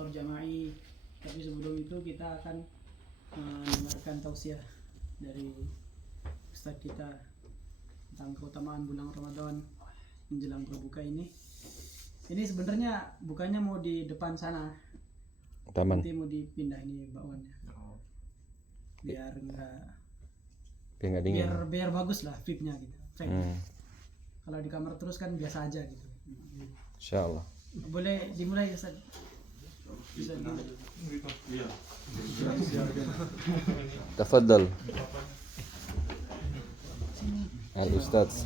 iftar jama'i. Tapi sebelum itu kita akan mendengarkan tausiah dari Ustadz kita tentang keutamaan bulan Ramadan menjelang berbuka ini. Ini sebenarnya bukannya mau di depan sana, taman. nanti mau dipindah ini bakwannya, biar Dingin. biar bagus lah VIP-nya gitu. Kalau di kamar terus kan biasa aja gitu. Insyaallah. Boleh dimulai Ustaz? Bisa dimulai. Tafadhal. Al-Ustaz.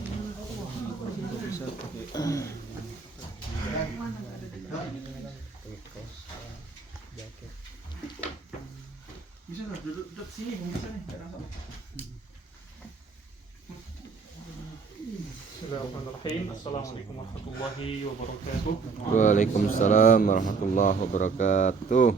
Bisa lah, duduk sini, bisa nih, nggak masalah. Bismillahirrahmanirrahim. Assalamualaikum warahmatullahi wabarakatuh. Waalaikumsalam warahmatullahi wabarakatuh.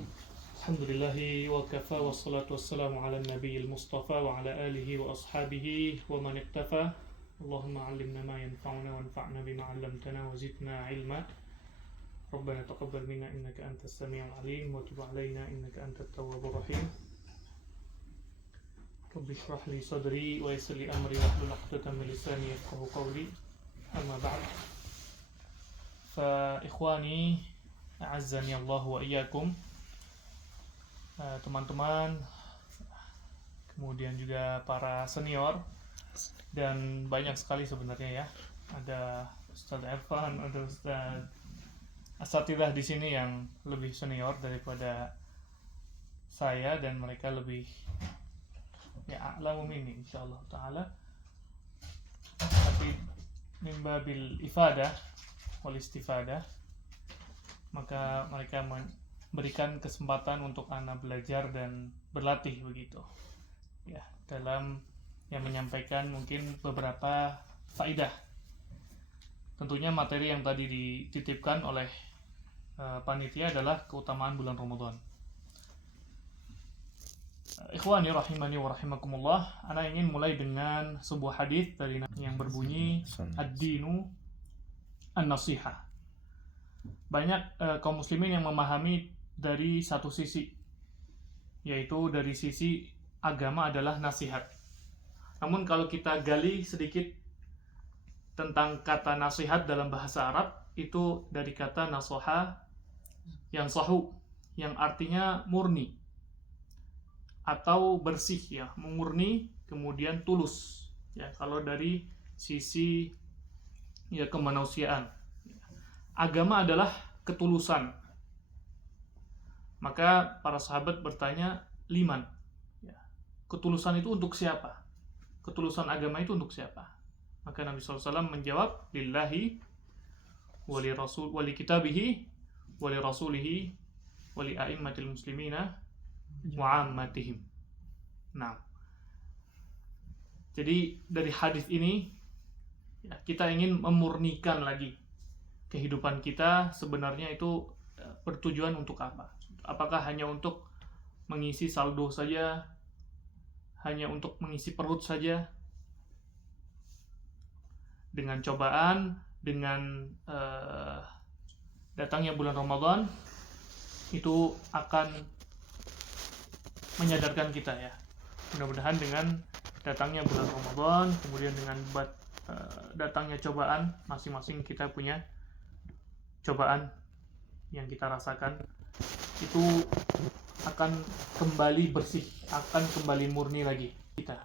Alhamdulillahi wa kafa wa salatu wassalamu ala nabiyil mustafa wa ala alihi wa ashabihi wa man iktafa. Allahumma allimna ma yanfa'una wa anfa'na bima 'allamtana wa zidna ilma. Rabbana taqabbal minna innaka antas samiul alim wa tub 'alaina innaka antat tawwabur rahim. Rabbi shrah li sadri wa yassir li amri wahlul 'uqdatam min lisani yafqahu qawli. Amma ba'd. Fa ikhwani a'azzani Allah wa iyyakum. Teman-teman, kemudian juga para senior, dan banyak sekali sebenarnya ya. Ada Ustaz Irfan, ada Ustaz Asatidah di sini yang lebih senior daripada saya, dan mereka lebih ya a'lamu minni insyaallah taala. Tapi min babil ifadah wal istifadah, maka mereka berikan kesempatan untuk anak belajar dan berlatih begitu ya, dalam yang menyampaikan mungkin beberapa faidah. Tentunya materi yang tadi dititipkan oleh panitia adalah keutamaan bulan Ramadan. Ikhwani rahimani wa rahimakumullah, ana ingin mulai dengan sebuah hadis dari Nabi yang berbunyi ad-dinu an-nasihah. Banyak kaum muslimin yang memahami dari satu sisi, yaitu dari sisi agama adalah nasihat. Namun kalau kita gali sedikit tentang kata nasihat dalam bahasa Arab, itu dari kata nasoha yang sahu, yang artinya murni atau bersih ya, murni kemudian tulus ya, kalau dari sisi ya kemanusiaan. Agama adalah ketulusan. Maka para sahabat bertanya, liman ya, ketulusan itu untuk siapa? Ketulusan agama itu untuk siapa? Maka Nabi SAW menjawab, lillahi wali rasul wali kitabihi wali rasulihi wali a'immatil muslimina wa ammatihim. Nah, jadi dari hadis ini ya, kita ingin memurnikan lagi kehidupan kita sebenarnya itu bertujuan untuk apa? Apakah hanya untuk mengisi saldo saja, hanya untuk mengisi perut saja? Dengan cobaan, dengan datangnya bulan Ramadan, itu akan menyadarkan kita ya. Mudah-mudahan dengan datangnya bulan Ramadan, kemudian dengan datangnya cobaan, masing-masing kita punya cobaan yang kita rasakan, itu akan kembali bersih, akan kembali murni lagi kita.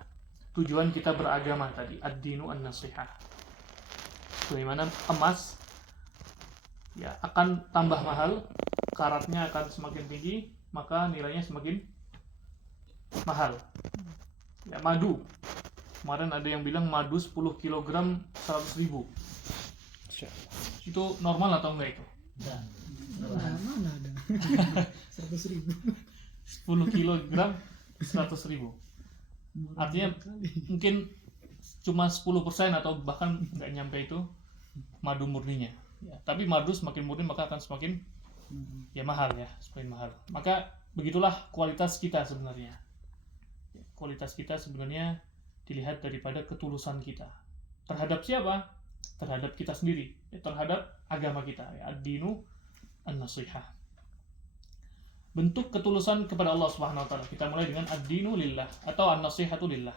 Tujuan kita beragama tadi, ad-dinu an-nasihah. Bagaimana emas ya akan tambah mahal, karatnya akan semakin tinggi, maka nilainya semakin mahal. Ya, madu. Kemarin ada yang bilang madu 10 kg 100.000. Itu normal atau enggak itu? Mana ada 100.000. 10 kg 100.000. Artinya mungkin cuma 10% atau bahkan nggak nyampe itu madu murninya. Ya, tapi madu semakin murni maka akan semakin ya mahal ya, semakin mahal. Maka begitulah kualitas kita sebenarnya. Kualitas kita sebenarnya dilihat daripada ketulusan kita. Terhadap siapa? Terhadap kita sendiri, ya, terhadap agama kita, ya, ad-dinu an-nasihah. bentuk ketulusan kepada Allah Subhanahu wa taala. Kita mulai dengan ad-dinu lillah atau an-nasihatu lillah.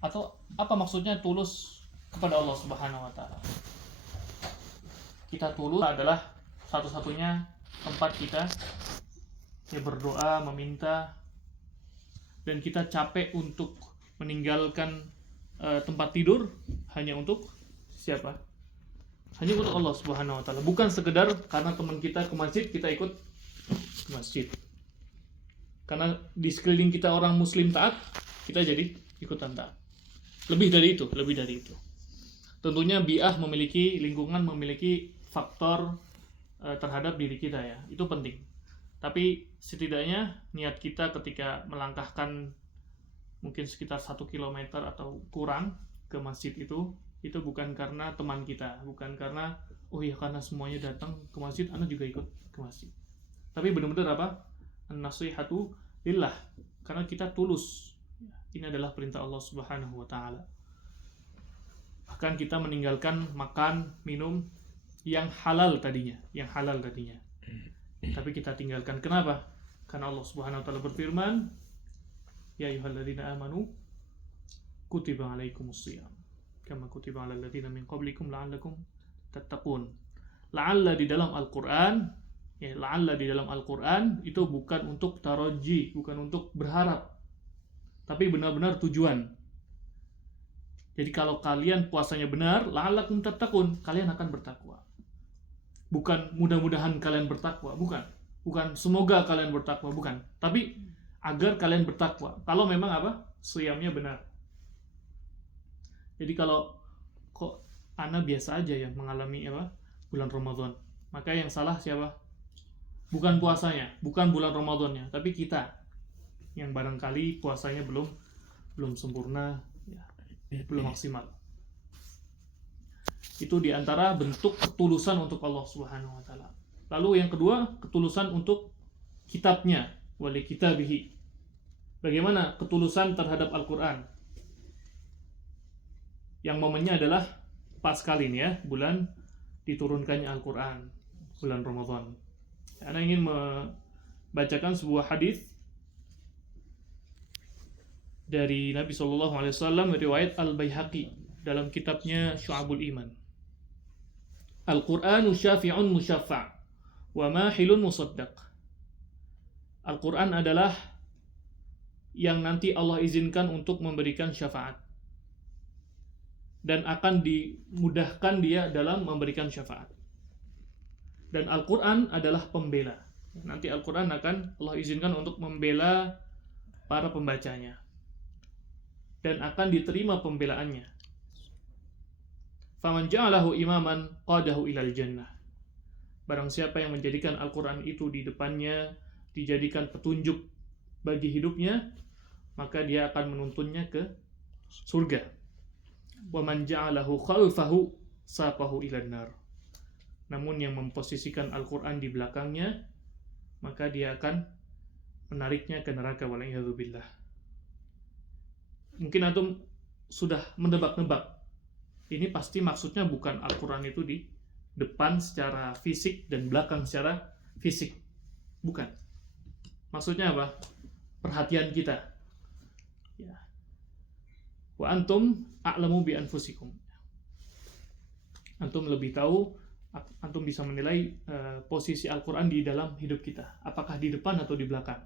Atau apa maksudnya tulus kepada Allah Subhanahu wa taala? Kita tulus adalah satu-satunya tempat kita ya berdoa, meminta, dan kita capek untuk meninggalkan tempat tidur hanya untuk siapa? Hanya untuk Allah Subhanahu wa taala. Bukan sekedar karena teman kita ke masjid kita ikut ke masjid. Karena di sekeliling kita orang muslim taat, kita jadi ikutan taat. Lebih dari itu. Tentunya bi'ah memiliki lingkungan, memiliki faktor terhadap diri kita ya. Itu penting. Tapi setidaknya niat kita ketika melangkahkan mungkin sekitar 1 kilometer atau kurang ke masjid itu bukan karena teman kita, bukan karena oh ya karena semuanya datang ke masjid, Anda juga ikut ke masjid. Tapi benar-benar apa? An-nasihatu lillah, karena kita tulus. Ini adalah perintah Allah Subhanahu wa taala. Bahkan kita meninggalkan makan, minum yang halal tadinya. Tapi kita tinggalkan. Kenapa? Karena Allah Subhanahu wa taala berfirman, ya ayyuhalladzina amanu kutiba alaikumusshiyam kama kutiba alal ladzina min qablikum la'allakum tattaqun. La'alla di dalam Al-Qur'an, ya la'alla di dalam Al-Qur'an itu bukan untuk taroji, bukan untuk berharap. Tapi benar-benar tujuan. Jadi kalau kalian puasanya benar, la'allakum tattaqun, kalian akan bertakwa. Bukan mudah-mudahan kalian bertakwa, bukan. Bukan semoga kalian bertakwa, bukan. Tapi agar kalian bertakwa. Kalau memang apa? Siyamnya benar. Jadi kalau kok ana biasa aja ya mengalami apa? Bulan Ramadan. Maka yang salah siapa? Bukan puasanya, bukan bulan Ramadannya, tapi kita yang barangkali puasanya belum sempurna, ya, belum maksimal. Itu diantara bentuk ketulusan untuk Allah Subhanahu wa taala. Lalu yang kedua, ketulusan untuk kitabnya, wali kitabihi. Bagaimana ketulusan terhadap Al-Qur'an? Yang momennya adalah pas kali ini ya, bulan diturunkannya Al-Qur'an, bulan Ramadan. Saya ingin membacakan sebuah hadis dari Nabi SAW, riwayat Al-Baihaqi dalam kitabnya Syu'abul Iman. Al-Qur'anu syafi'un musyaffa' wa mahilun musaddaq. Al-Qur'an adalah yang nanti Allah izinkan untuk memberikan syafaat dan akan dimudahkan dia dalam memberikan syafaat. Dan Al-Qur'an adalah pembela. Nanti Al-Qur'an akan Allah izinkan untuk membela para pembacanya dan akan diterima pembelaannya. Faman ja'alahu imaman qadahu ilal jannah. Barang siapa yang menjadikan Al-Qur'an itu di depannya dijadikan petunjuk bagi hidupnya, maka dia akan menuntunnya ke surga. Wa man ja'alahu khalfahu saqahu ilan nar. Namun yang memposisikan Al-Qur'an di belakangnya, maka dia akan menariknya ke neraka, wal'iyadzubillah. Mungkin antum sudah mendebak-nebak. Ini pasti maksudnya bukan Al-Qur'an itu di depan secara fisik dan belakang secara fisik. Bukan. Maksudnya apa? Perhatian kita. Ya. Wa antum a'lamu bi anfusikum. Antum lebih tahu, antum bisa menilai posisi Al-Qur'an di dalam hidup kita. Apakah di depan atau di belakang?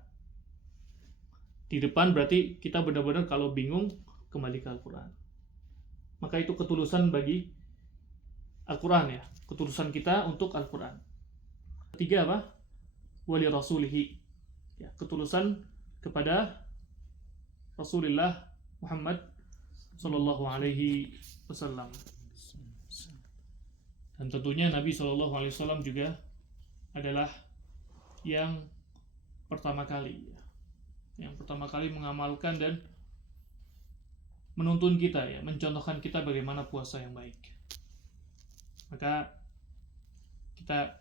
Di depan berarti kita benar-benar kalau bingung kembali ke Al-Qur'an. Maka itu ketulusan bagi Al-Qur'an ya. Ketulusan kita untuk Al-Qur'an. Ketiga apa? Wali rasulihi. Ya, ketulusan kepada Rasulullah Muhammad sallallahu alaihi wasallam. Dan tentunya Nabi sallallahu alaihi wasallam juga adalah yang pertama kali mengamalkan dan menuntun kita ya, mencontohkan kita bagaimana puasa yang baik. Maka kita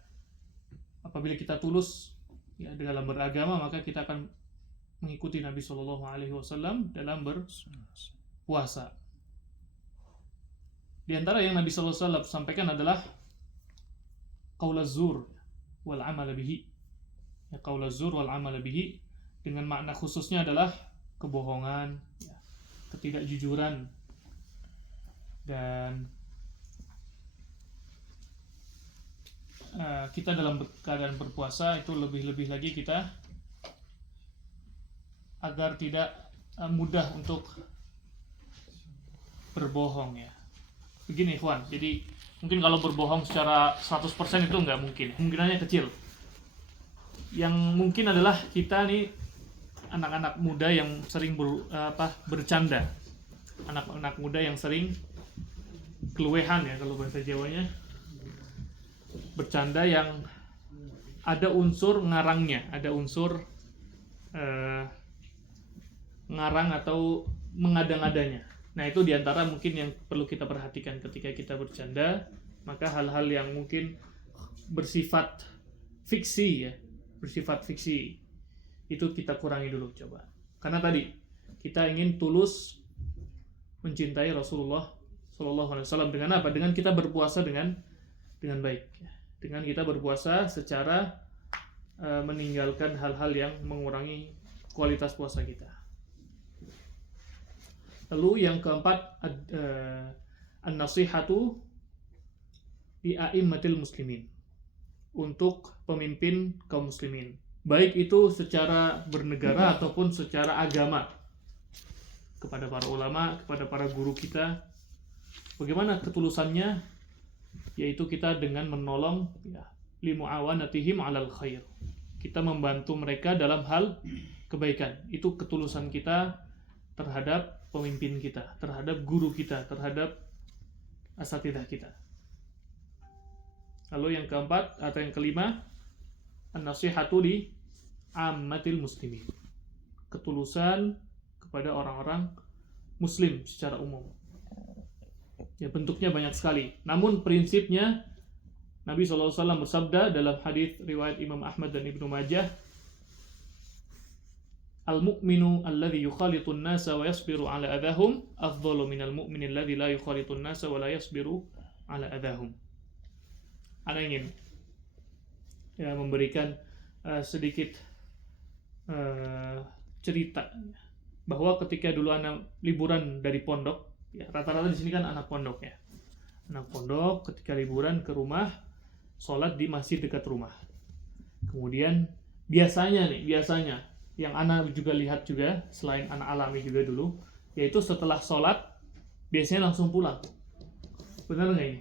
apabila kita tulus ya dalam beragama, maka kita akan mengikuti Nabi Shallallahu Alaihi Wasallam dalam berpuasa. Di antara yang Nabi Shallallahu Alaihi Wasallam sampaikan adalah qaulaz zur wal amal bihi. ya qaula zur wal amal bihi, dengan makna khususnya adalah kebohongan, ya, ketidakjujuran, dan kita dalam keadaan berpuasa itu lebih-lebih lagi kita agar tidak mudah untuk berbohong, ya. Begini ikhwan, jadi mungkin kalau berbohong secara 100% itu nggak mungkin, kemungkinannya kecil. Yang mungkin adalah kita nih anak-anak muda yang sering bercanda, anak-anak muda yang sering keluwehan, ya kalau bahasa Jawanya, bercanda yang ada unsur ngarangnya, ada unsur ngarang atau mengada-ngadanya. Nah, itu diantara mungkin yang perlu kita perhatikan ketika kita bercanda. Maka hal-hal yang mungkin bersifat fiksi, ya, bersifat fiksi, itu kita kurangi dulu coba. Karena tadi kita ingin tulus mencintai Rasulullah SAW dengan apa? Dengan kita berpuasa dengan baik, dengan kita berpuasa secara meninggalkan hal-hal yang mengurangi kualitas puasa kita. Lalu yang keempat, an-nasihatu li a'immatil muslimin, untuk pemimpin kaum muslimin, baik itu secara bernegara ataupun secara agama, kepada para ulama, kepada para guru kita. Bagaimana ketulusannya? Yaitu kita dengan menolong, ya, limu'awanatihim 'alal khair, kita membantu mereka dalam hal kebaikan. Itu ketulusan kita terhadap pemimpin kita, terhadap guru kita, terhadap asatidzah kita. Lalu yang keempat atau yang kelima, an-nasihatu li ammatil muslimin, ketulusan kepada orang-orang muslim secara umum. Ya, bentuknya banyak sekali. Namun prinsipnya Nabi SAW bersabda dalam hadis riwayat Imam Ahmad dan Ibnu Majah, al-mu'minu alladhi yukhalitun nasa wa yasbiru ala adahum afdalu minal mu'mini alladhi la yukhalitun nasa wa la yasbiru ala adahum. Ana ingin memberikan sedikit cerita bahwa ketika dulu ana liburan dari pondok, ya, rata-rata di sini kan anak pondok, ya. Anak pondok ketika liburan ke rumah, sholat di masjid dekat rumah. Kemudian biasanya yang anak juga lihat juga, selain anak alami juga dulu, yaitu setelah sholat biasanya langsung pulang. Benar nggak ini?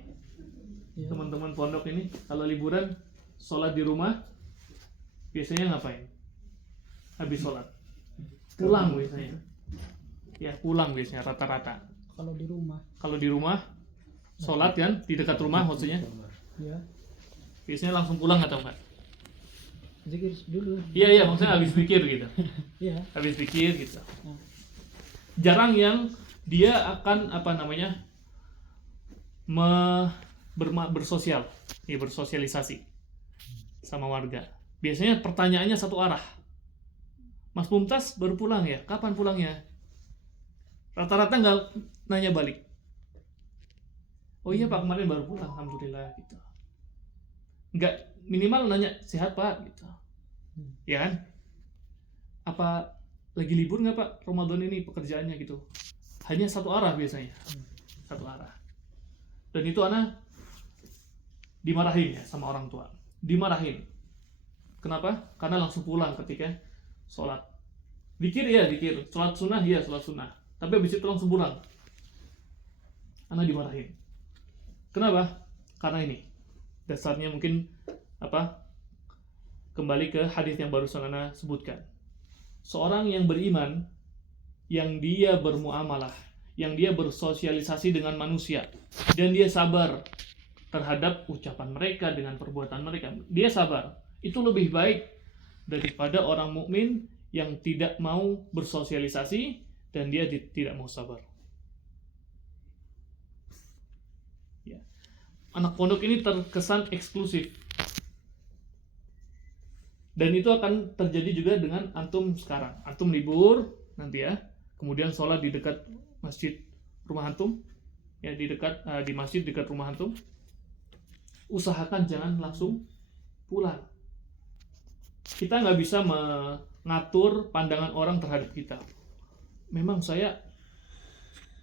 Ya. Teman-teman pondok ini kalau liburan sholat di rumah biasanya ngapain? Habis sholat pulang biasanya. Ya, pulang biasanya rata-rata. Kalau di rumah sholat kan di dekat rumah maksudnya. Ya. Biasanya langsung pulang atau enggak? Zikir dulu. Iya, maksudnya habis pikir gitu. Iya. Habis pikir gitu. Jarang yang dia akan bersosial, ya, bersosialisasi sama warga. Biasanya pertanyaannya satu arah. Mas Mumtaz baru pulang ya? Kapan pulangnya? Rata-rata nggak nanya balik. Oh iya Pak, kemarin baru pulang, alhamdulillah gitu. Nggak, minimal nanya sehat Pak gitu. Ya kan? Apa lagi libur nggak Pak Ramadan ini pekerjaannya gitu? Hanya satu arah biasanya, satu arah. Dan itu anak dimarahin ya sama orang tua, dimarahin. Kenapa? Karena langsung pulang ketika sholat. Dikir ya dikir, sholat sunnah ya sholat sunnah. Tapi habis itu langsung pulang. Anak dimarahin. Kenapa? Karena ini dasarnya mungkin kembali ke hadis yang barusan Ana sebutkan. Seorang yang beriman, yang dia bermuamalah, yang dia bersosialisasi dengan manusia, dan dia sabar terhadap ucapan mereka dengan perbuatan mereka, dia sabar, itu lebih baik daripada orang mukmin yang tidak mau bersosialisasi dan dia tidak mau sabar. Ya. Anak pondok ini terkesan eksklusif. Dan itu akan terjadi juga dengan antum sekarang. Antum libur nanti ya, kemudian sholat di dekat masjid rumah antum, ya, di masjid dekat rumah antum. Usahakan jangan langsung pulang. kita nggak bisa mengatur pandangan orang terhadap kita. Memang saya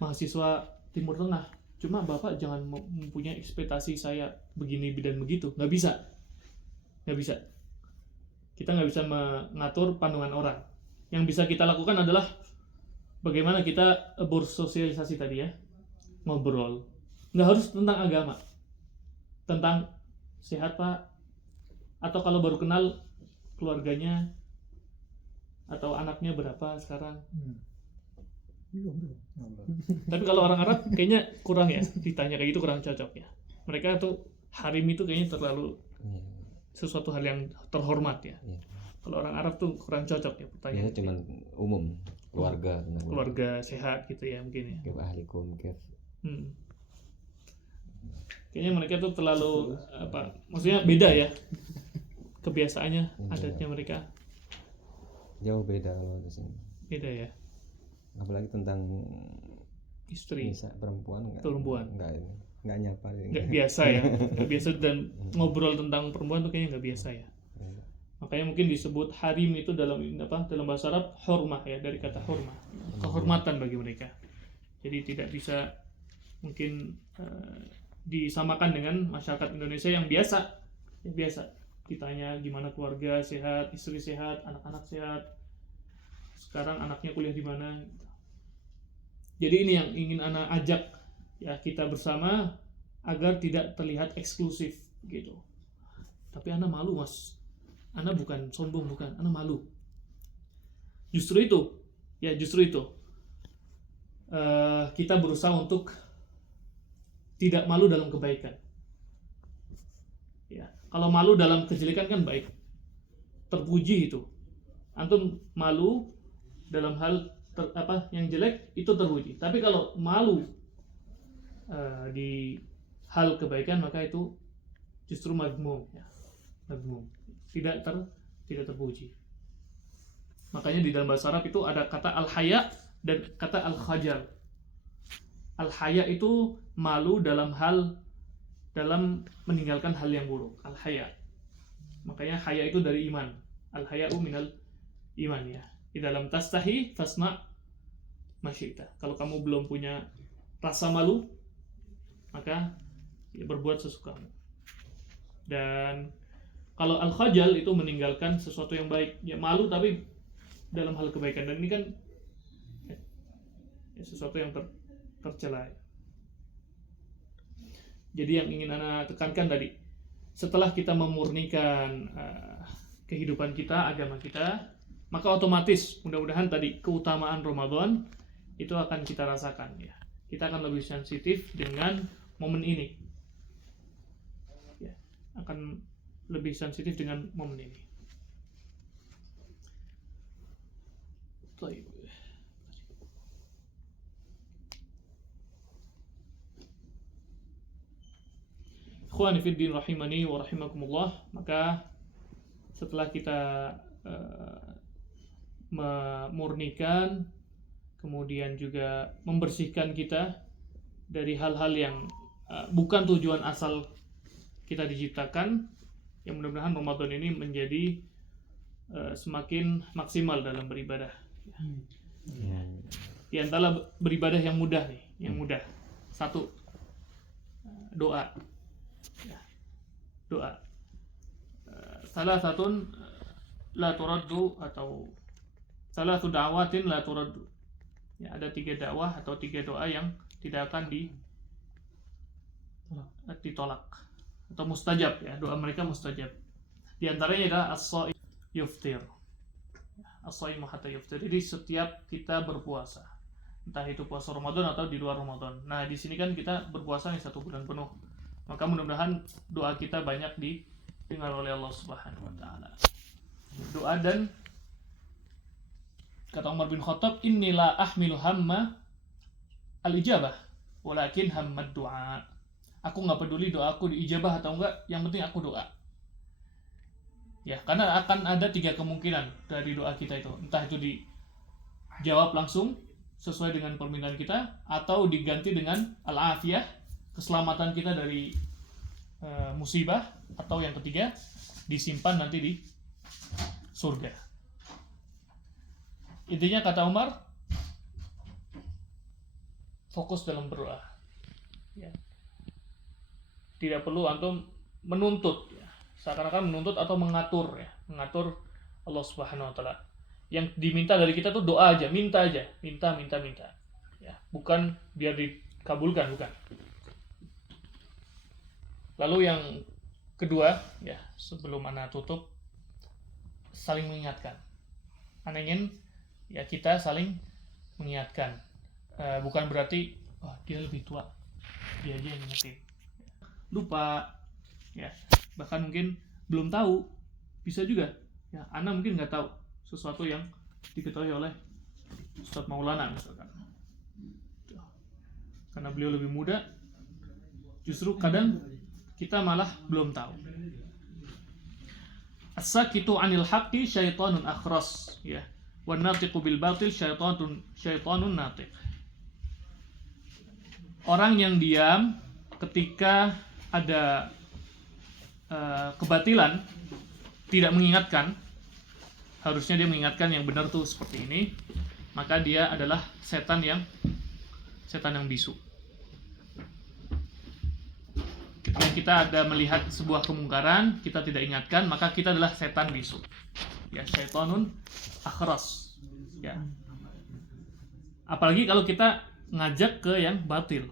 mahasiswa Timur Tengah, cuma Bapak jangan mempunyai ekspektasi saya begini dan begitu. Nggak bisa. Kita nggak bisa mengatur pandangan orang. Yang bisa kita lakukan adalah bagaimana kita bersosialisasi tadi ya, ngobrol. Nggak harus tentang agama, tentang sehat Pak, atau kalau baru kenal keluarganya atau anaknya berapa sekarang. Tapi kalau orang Arab kayaknya kurang ya, ditanya kayak gitu kurang cocok ya. Mereka tuh harim itu kayaknya terlalu sesuatu hal yang terhormat ya. Kalau orang Arab tuh kurang cocok ya pertanyaan. Ya cuman umum, keluarga, Keluarga sehat gitu ya mungkin ya. Kif ahlikum, kif. Kayaknya mereka tuh terlalu maksudnya beda ya kebiasaannya, adatnya mereka Jauh beda kalau di sini. beda ya. Apalagi tentang Istri, nisa perempuan nggak nyapa nggak biasa ya, nggak biasa, dan ngobrol tentang perempuan tuh kayaknya nggak biasa ya. Makanya mungkin disebut harim itu dalam bahasa Arab hurmah ya, dari kata hurmah, kehormatan bagi mereka. Jadi tidak bisa mungkin disamakan dengan masyarakat Indonesia yang biasa ditanya gimana keluarga sehat, istri sehat, anak-anak sehat, sekarang anaknya kuliah di mana. Jadi ini yang ingin Ana ajak ya kita bersama agar tidak terlihat eksklusif gitu. Tapi Ana malu Mas, Ana bukan sombong, bukan, Ana malu. Justru itu kita berusaha untuk tidak malu dalam kebaikan. Ya, kalau malu dalam kejelekan kan baik, terpuji itu. Antum malu dalam hal yang jelek itu terpuji. Tapi kalau malu di hal kebaikan maka itu justru madmum ya. Madmum. Tidak terpuji. Makanya di dalam bahasa Arab itu ada kata al-haya dan kata al-khajal. Al-haya itu malu dalam meninggalkan hal yang buruk. Al-haya. Makanya haya itu dari iman. Al-haya'u minal iman ya. Di dalam tastahi fasna masyita. Kalau kamu belum punya rasa malu, maka ya berbuat sesukamu. Dan kalau al-khajal itu meninggalkan sesuatu yang baik. Ya malu tapi dalam hal kebaikan. Dan ini kan sesuatu yang tercela. Jadi yang ingin Ana tekankan tadi, setelah kita memurnikan kehidupan kita, agama kita, maka otomatis mudah-mudahan tadi keutamaan Ramadan itu akan kita rasakan ya. Kita akan lebih sensitif dengan momen ini. Ya, akan lebih sensitif dengan momen ini. Baik. Ikhwani fid din rahimani wa rahimakumullah, maka setelah kita memurnikan, kemudian juga membersihkan kita dari hal-hal yang bukan tujuan asal kita diciptakan, yang mudah-mudahan Ramadan ini menjadi semakin maksimal dalam beribadah. Di antara beribadah yang mudah nih, yang mudah. Satu, doa. Doa. Salah satu la turaddu atau salah satu da'watin la turaddu. Ya, ada 3 dakwah atau 3 doa yang tidak akan ditolak atau mustajab ya, doa mereka mustajab. Di antaranya adalah as-shaim yuftir. As-shaim hatta yuftir. Jadi setiap kita berpuasa, entah itu puasa Ramadan atau di luar Ramadan. Nah, di sini kan kita berpuasa nih 1 bulan penuh. Maka mudah-mudahan doa kita banyak didengar oleh Allah Subhanahu wa taala. Doa, dan kata Umar bin Khattab, "Innila ahmilu hamma al-ijabah, walakin hammad du'a." Aku nggak peduli doaku diijabah atau enggak, yang penting aku doa. Ya, karena akan ada 3 kemungkinan dari doa kita itu. Entah itu dijawab langsung sesuai dengan permintaan kita, atau diganti dengan al-afiyah, keselamatan kita dari musibah, atau yang ketiga disimpan nanti di surga. Intinya kata Umar, fokus dalam berdoa. Ya. Tidak perlu antum menuntut, ya. Seakan-akan menuntut atau mengatur, ya. Mengatur Allah Subhanahu Wa Taala. Yang diminta dari kita tuh doa aja, minta aja, minta. Ya, bukan biar dikabulkan, bukan. Lalu yang kedua, ya sebelum ana tutup, saling mengingatkan. Ana ingin ya kita saling mengingatkan. Bukan berarti dia lebih tua, dia aja yang ngingetin. Lupa, ya bahkan mungkin belum tahu, bisa juga. Ya, ana mungkin nggak tahu sesuatu yang diketahui oleh Ustadz Maulana misalkan. Karena beliau lebih muda, justru kadang kita malah belum tahu. As-sakitu 'anil haqqi syaitanun akhras, ya. Wan natiqu bil batil syaitanun natiq. Orang yang diam ketika ada kebatilan, tidak mengingatkan, harusnya dia mengingatkan yang benar tuh seperti ini, maka dia adalah setan yang bisu. Ketika kita ada melihat sebuah kemungkaran, kita tidak ingatkan, maka kita adalah setan bisu. Ya, syaitanun akhras. Ya. Apalagi kalau kita ngajak ke yang batil,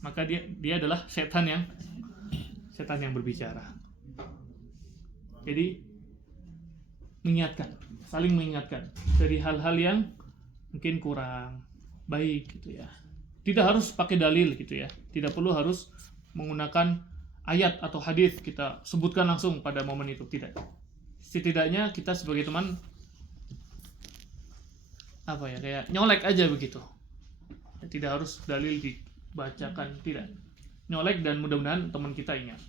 maka dia adalah setan yang berbicara. Jadi mengingatkan, saling mengingatkan dari hal-hal yang mungkin kurang baik gitu ya. Tidak harus pakai dalil gitu ya. Tidak perlu harus menggunakan ayat atau hadis kita sebutkan langsung pada momen itu, tidak. Setidaknya kita sebagai teman kayak nyolek aja begitu. Tidak harus dalil dibacakan, tidak. Nyolek dan mudah-mudahan teman kita ingat.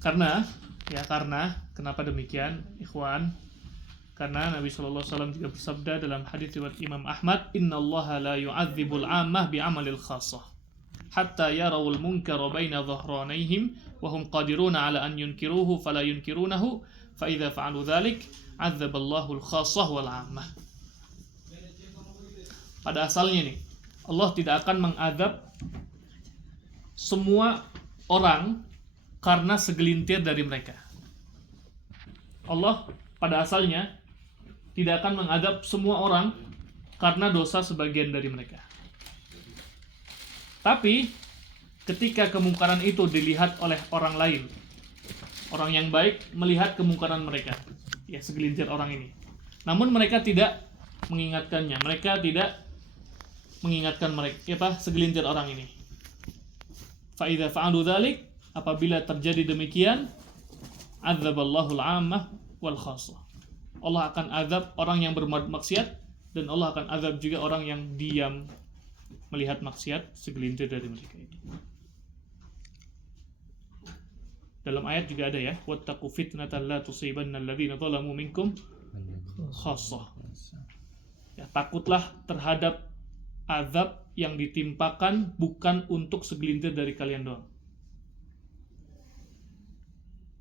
Karena kenapa demikian, ikhwan? Karena Nabi sallallahu alaihi wasallam juga bersabda dalam hadis riwayat Imam Ahmad, "Innallaha la yu'adzibul 'ammah bi'amalil khassah, hatta yarawul munkara baina dhahranayhim wa hum qadiruna 'ala an yunkiruhu fala yunkirunahu, fa idza fa'alu dzalik 'adzaballahu al-khassah wal 'ammah." Pada asalnya nih, Allah tidak akan mengadab semua orang karena segelintir dari mereka. Allah pada asalnya tidak akan mengadab semua orang karena dosa sebagian dari mereka. Tapi ketika kemungkaran itu dilihat oleh orang lain, orang yang baik melihat kemungkaran mereka, ya segelintir orang ini, namun mereka tidak mengingatkannya, mereka tidak mengingatkan mereka, segelintir orang ini. Fa idza fa'alu dzalik, apabila terjadi demikian, adzaballahu al-'ammah wal khassah. Allah akan azab orang yang bermaksiat, dan Allah akan azab juga orang yang diam melihat maksiat segelintir dari mereka itu. Dalam ayat juga ada ya, wattaqu fitnatan la tusibanna alladziina zalamu minkum khassah. Ya, takutlah terhadap azab yang ditimpakan bukan untuk segelintir dari kalian doang.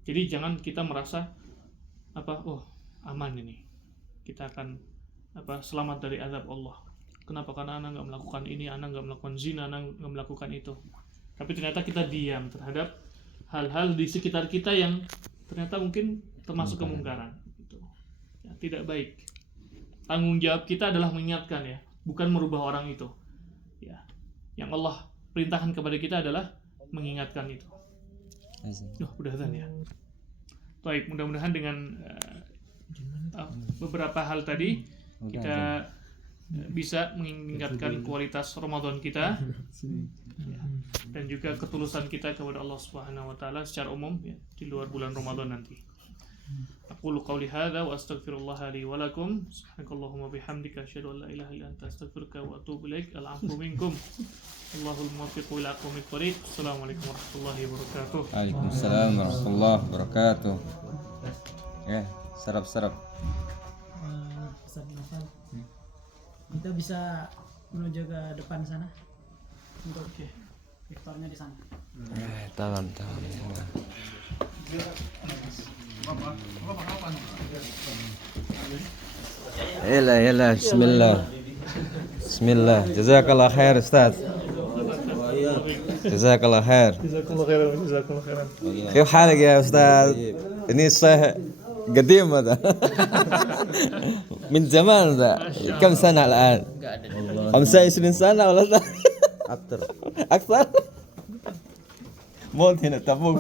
Jadi jangan kita merasa aman ini, kita akan selamat dari azab Allah. Kenapa? Karena anak nggak melakukan ini, anak nggak melakukan zina, anak nggak melakukan itu. Tapi ternyata kita diam terhadap hal-hal di sekitar kita yang ternyata mungkin termasuk kemungkaran. Gitu. Ya, tidak baik. Tanggung jawab kita adalah mengingatkan ya, bukan merubah orang itu. Ya, yang Allah perintahkan kepada kita adalah mengingatkan itu. Udah azan ya. Baik, mudah-mudahan dengan beberapa hal tadi kita bisa mengingatkan kualitas Ramadan kita ya, dan juga ketulusan kita kepada Allah Subhanahu wa taala secara umum ya, di luar bulan Ramadan nanti. Aqulu qawli hadza wa astaghfirullaha li wa lakum. Subhanakallahumma bihamdika asyhadu an la ilaha illa anta astaghfiruka wa atubu ilaik. Al-'afwu minkum. Allahul muwaffiq ila aqwamit thoriq. Assalamualaikum warahmatullahi wabarakatuh. Waalaikumsalam warahmatullahi wabarakatuh. Ya, serap-serap. Ustaz Novel, kita bisa menuju ke depan sana untuk iftarnya di sana. Talam. يلا بسم الله بسم الله جزاك الله خير أستاذ جزاك الله خير Jazakallah khairan, jazakallah khairan. كيف حالك يا أستاذ؟ إني الصيح قديم هذا من زمان ذا كم سنة الآن؟ 25 سنة ولا لا؟ أكثر موت هنا تبوك